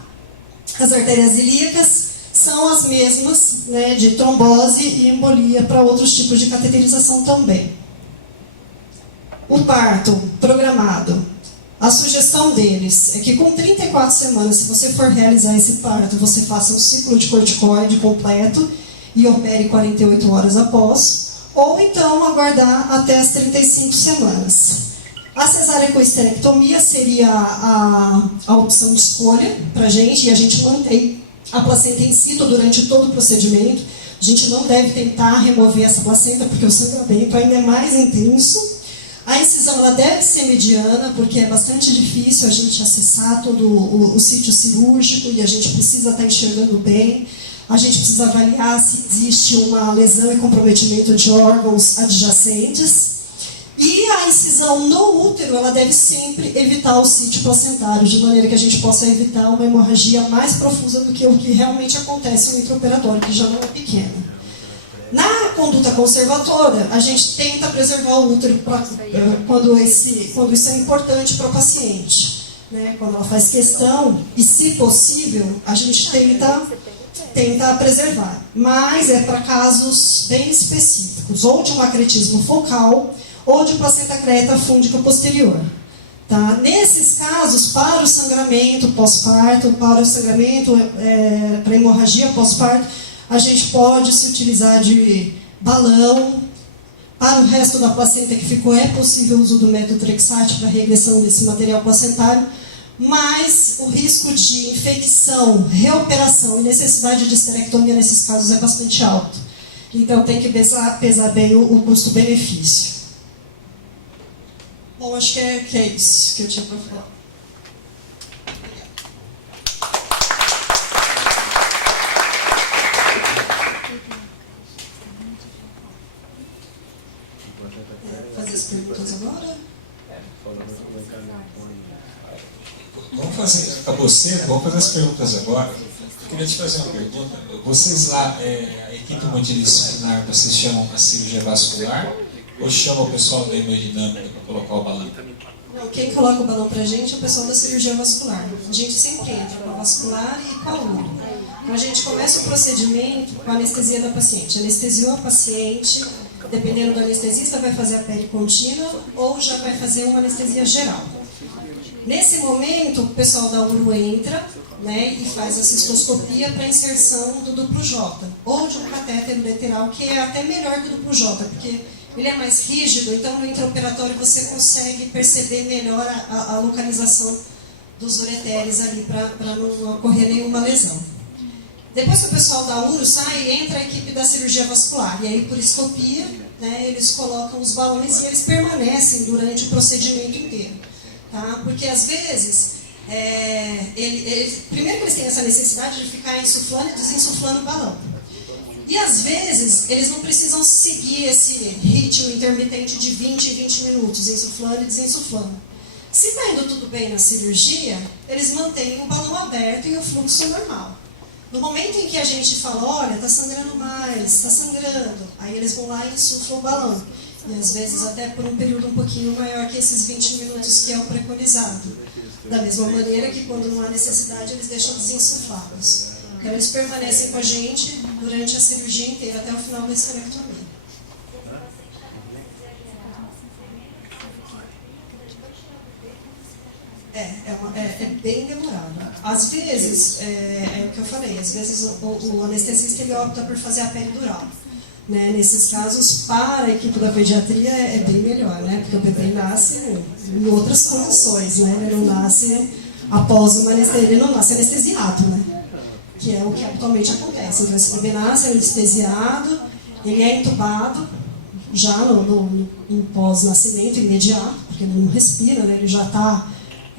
as artérias ilíacas são as mesmas, né, de trombose e embolia para outros tipos de cateterização também. O parto programado. A sugestão deles é que com 34 semanas, se você for realizar esse parto, você faça um ciclo de corticoide completo e opere 48 horas após, ou então aguardar até as 35 semanas. A cesárea com esterectomia seria a opção de escolha para a gente, e a gente mantém a placenta em situ durante todo o procedimento. A gente não deve tentar remover essa placenta, porque o sangramento ainda é mais intenso. A incisão ela deve ser mediana, porque é bastante difícil a gente acessar todo o sítio cirúrgico e a gente precisa estar enxergando bem. A gente precisa avaliar se existe uma lesão e comprometimento de órgãos adjacentes. E a incisão no útero, ela deve sempre evitar o sítio placentário, de maneira que a gente possa evitar uma hemorragia mais profusa do que o que realmente acontece no intraoperatório, que já não é pequeno. Na conduta conservadora, a gente tenta preservar o útero quando isso é importante para o paciente. Né? Quando ela faz questão, e se possível, a gente tenta preservar. Mas é para casos bem específicos, ou de um acretismo focal, ou de placenta creta fúndica posterior. Tá? Nesses casos, para o sangramento pós-parto, para a hemorragia pós-parto, a gente pode se utilizar de balão. Para o resto da placenta que ficou, é possível o uso do metotrexate para regressão desse material placentário, mas o risco de infecção, reoperação e necessidade de esterectomia nesses casos é bastante alto. Então tem que pesar bem o custo-benefício. Bom, acho que é isso que eu tinha para falar. Fazer as perguntas agora? Vamos fazer, acabou cedo, vamos fazer as perguntas agora. Eu queria te fazer uma pergunta. Vocês lá, a equipe multidisciplinar, vocês chamam a cirurgia vascular ou chamam o pessoal da hemodinâmica para colocar o balão? Não, quem coloca o balão para a gente é o pessoal da cirurgia vascular. A gente sempre entra com a vascular e com a uro. Então a gente começa o procedimento com a anestesia da paciente. Anestesiou a paciente, dependendo do anestesista, vai fazer a pele contínua ou já vai fazer uma anestesia geral. Nesse momento, o pessoal da URO entra, né, e faz a cistoscopia para inserção do duplo J, ou de um catéter ureteral, que é até melhor que o duplo J, porque ele é mais rígido, então no intraoperatório você consegue perceber melhor a localização dos ureteres ali, para não ocorrer nenhuma lesão. Depois que o pessoal da URO sai, entra a equipe da cirurgia vascular, e aí por escopia, né, eles colocam os balões e eles permanecem durante o procedimento inteiro. Tá? Porque às vezes, primeiro que eles têm essa necessidade de ficar insuflando e desinsuflando o balão. E às vezes, eles não precisam seguir esse ritmo intermitente de 20 em 20 minutos, insuflando e desinsuflando. Se está indo tudo bem na cirurgia, eles mantêm o balão aberto e o fluxo normal. No momento em que a gente fala, olha, está sangrando mais, está sangrando, aí eles vão lá e insuflam o balão. E às vezes até por um período um pouquinho maior que esses 20 minutos que é o preconizado. Da mesma maneira que quando não há necessidade, eles deixam desinsuflados. Então eles permanecem com a gente durante a cirurgia inteira, até o final da esterectomia. É bem demorado. Às vezes, é o que eu falei, às vezes o anestesista ele opta por fazer a peridural. Né? Nesses casos, para a equipe da pediatria é bem melhor, né? Porque o bebê nasce em outras condições, né? Ele não nasce após uma anestesia, ele não nasce anestesiado, né? Que é o que habitualmente acontece. Então, esse bebê nasce anestesiado, ele é entubado já no pós-nascimento imediato, porque ele não respira, né? Ele já está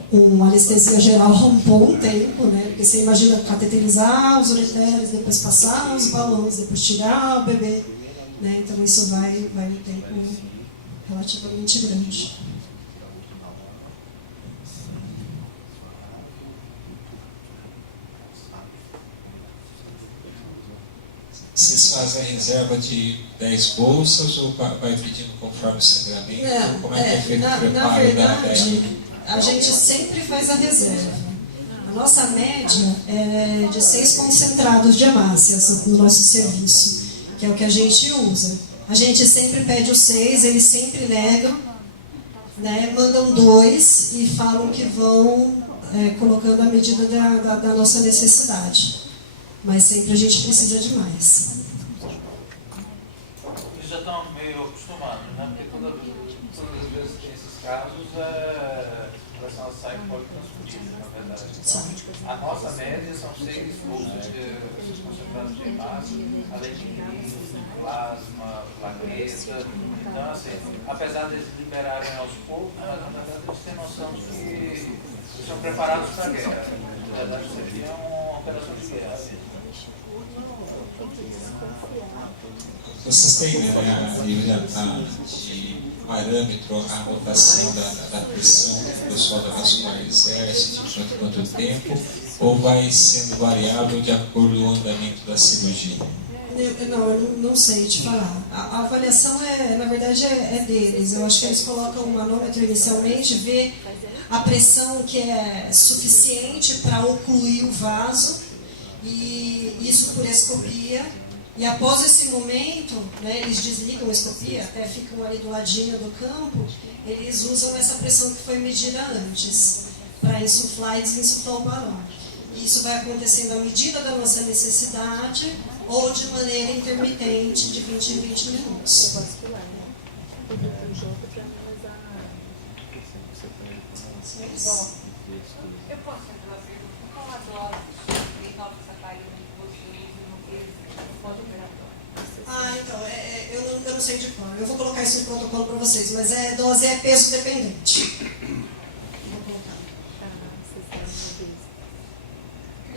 com anestesia geral há um bom tempo, né? Porque você imagina cateterizar os ureteres, depois passar os balões, depois tirar o bebê, né? Então isso vai um tempo relativamente grande. Vocês fazem a reserva de 10 bolsas ou vai pedindo conforme o sangramento? Como é que é feito o preparo na verdade, da a gente sempre faz a reserva. A nossa média é de 6 concentrados de hemácias no nosso serviço, que é o que a gente usa. A gente sempre pede os 6, eles sempre negam, né, mandam 2 e falam que vão colocando a medida da nossa necessidade. Mas sempre a gente precisa de mais. Eles já estão meio acostumados, né? Porque todas as vezes que tem esses casos, a coração sai politransfusível, na verdade. Então, a nossa média são 6 bolsas de concentrados de hemácia, além de plasma, plaqueta. Então, assim, apesar de eles liberarem aos poucos, mas na verdade eles têm noção de que eles são preparados para a guerra. Na verdade, isso aqui é uma operação de guerra. Vocês têm de parâmetro a anotação da pressão que o pessoal da vascular exerce, de quanto tempo, ou vai sendo variável de acordo com o andamento da cirurgia? Eu não sei te falar. A avaliação, na verdade, é deles. Eu acho que eles colocam um manômetro inicialmente, vê a pressão que é suficiente para ocluir o vaso, e isso por escopia. E após esse momento, né, eles desligam a escopia, até ficam ali do ladinho do campo, eles usam essa pressão que foi medida antes, para insuflar e desinsuflar o balão. E isso vai acontecendo à medida da nossa necessidade ou de maneira intermitente, de 20 em 20 minutos. Eu posso fazer uma pergunta? Qual a dose de inoxaparina que você usa no pós-operatório? Então, eu não sei de qual. Eu vou colocar isso no protocolo para vocês, mas dose é peso dependente. Vou colocar.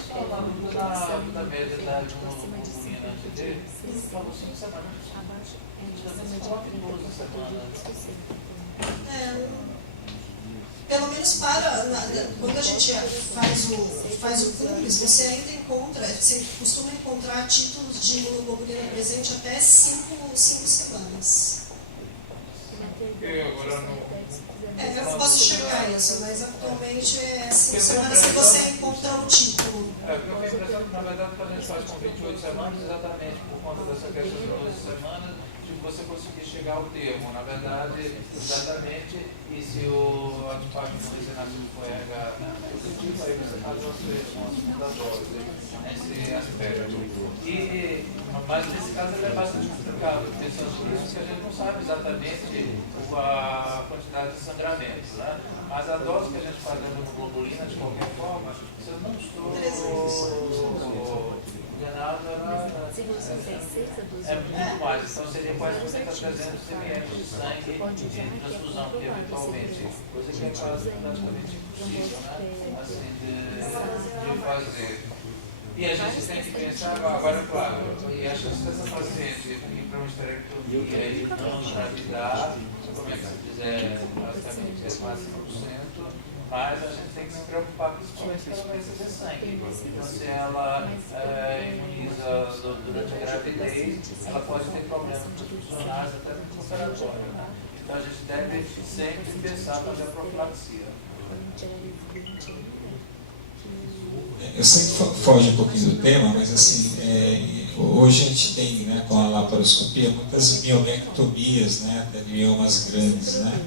Só lá da média da hemoglobina antes dele, falou 5 semanas. Pelo menos quando a gente faz o CUMES, você ainda encontra, você costuma encontrar títulos de imunoglobulina presente até 5 semanas. E agora Eu posso checar isso, mas atualmente é 5 semanas que você encontra o título. Porque eu tenho a impressão que, na verdade, quando a gente faz com 28 semanas, exatamente por conta dessa questão de 12 semanas, de você conseguir chegar ao termo. Na verdade, exatamente, e se o antipático não recém-nascido for RH positivo, aí você faz uma segunda dose nesse aspecto. Mas nesse caso ele é bastante complicado, pensando nisso, porque a gente não sabe exatamente a quantidade de sangramentos, né? Mas a dose que a gente faz dando globulina, de qualquer forma, se eu não estou enganado, é muito mais. Então seria quase 300 ml de sangue de transfusão, que eventualmente, coisa que é quase praticamente impossível, né? Assim, de fazer. E a gente tem que pensar, agora, claro, e a chance dessa paciente ir para uma esterectomia e não engravidar, como é que se dizer, basicamente é quase 100%, mas a gente tem que se preocupar principalmente que ela vai receber sangue. Então, se ela imuniza durante a gravidez, ela pode ter problemas transfusionais até no operatório, né? Então, a gente deve sempre pensar fazer a profilaxia. Eu sei que foge um pouquinho do tema, mas assim, hoje a gente tem, né, com a laparoscopia, muitas miomectomias, né, até de miomas grandes, né?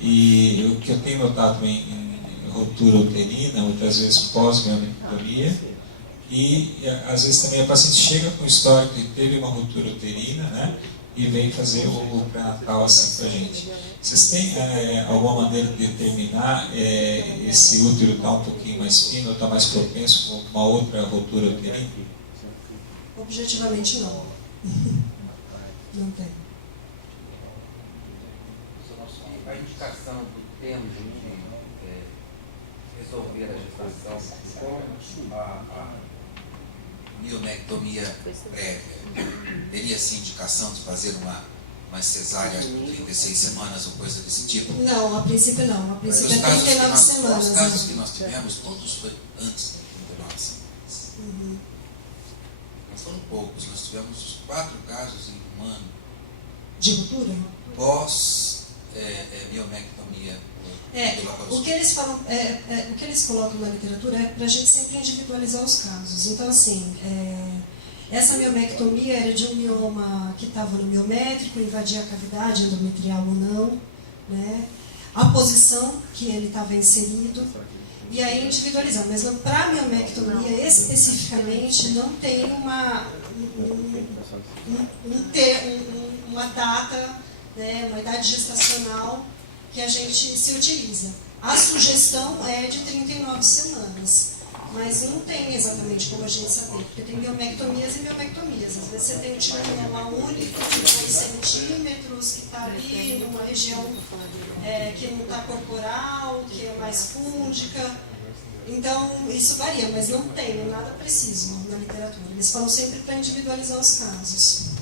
E o que eu tenho notado em ruptura uterina, muitas vezes pós-miomectomia, e às vezes também a paciente chega com histórico que teve uma ruptura uterina, né, e vem fazer o pré-natal assim para a gente. Vocês têm alguma maneira de determinar esse útero está um pouquinho mais fino, está mais propenso com uma outra ruptura uterina? Objetivamente não. Não tem. A indicação do termo de resolver a gestação com a miomectomia prévia, teria essa indicação de fazer uma cesárea com 36 semanas ou coisa desse tipo? Não, a princípio não. A princípio é 39 semanas. Os casos que nós tivemos, todos foi antes de 39 semanas. Uhum. Não foram poucos, nós tivemos os 4 casos em um ano. De ruptura? Pós miomectomia. O que eles falam, o que eles colocam na literatura é para a gente sempre individualizar os casos. Então, assim, essa miomectomia era de um mioma que estava no miométrico, invadia a cavidade endometrial ou não, né? A posição que ele estava inserido, e aí individualizar. Mas para a miomectomia, especificamente, não tem uma data, né, uma idade gestacional que a gente se utiliza. A sugestão é de 39 semanas, mas não tem exatamente como a gente saber, porque tem miomectomias e miomectomias. Às vezes você tem um tiromioma único de 2 centímetros, que está ali numa região que não está corporal, que é mais fúngica. Então, isso varia, mas não tem nada preciso na literatura. Eles falam sempre para individualizar os casos.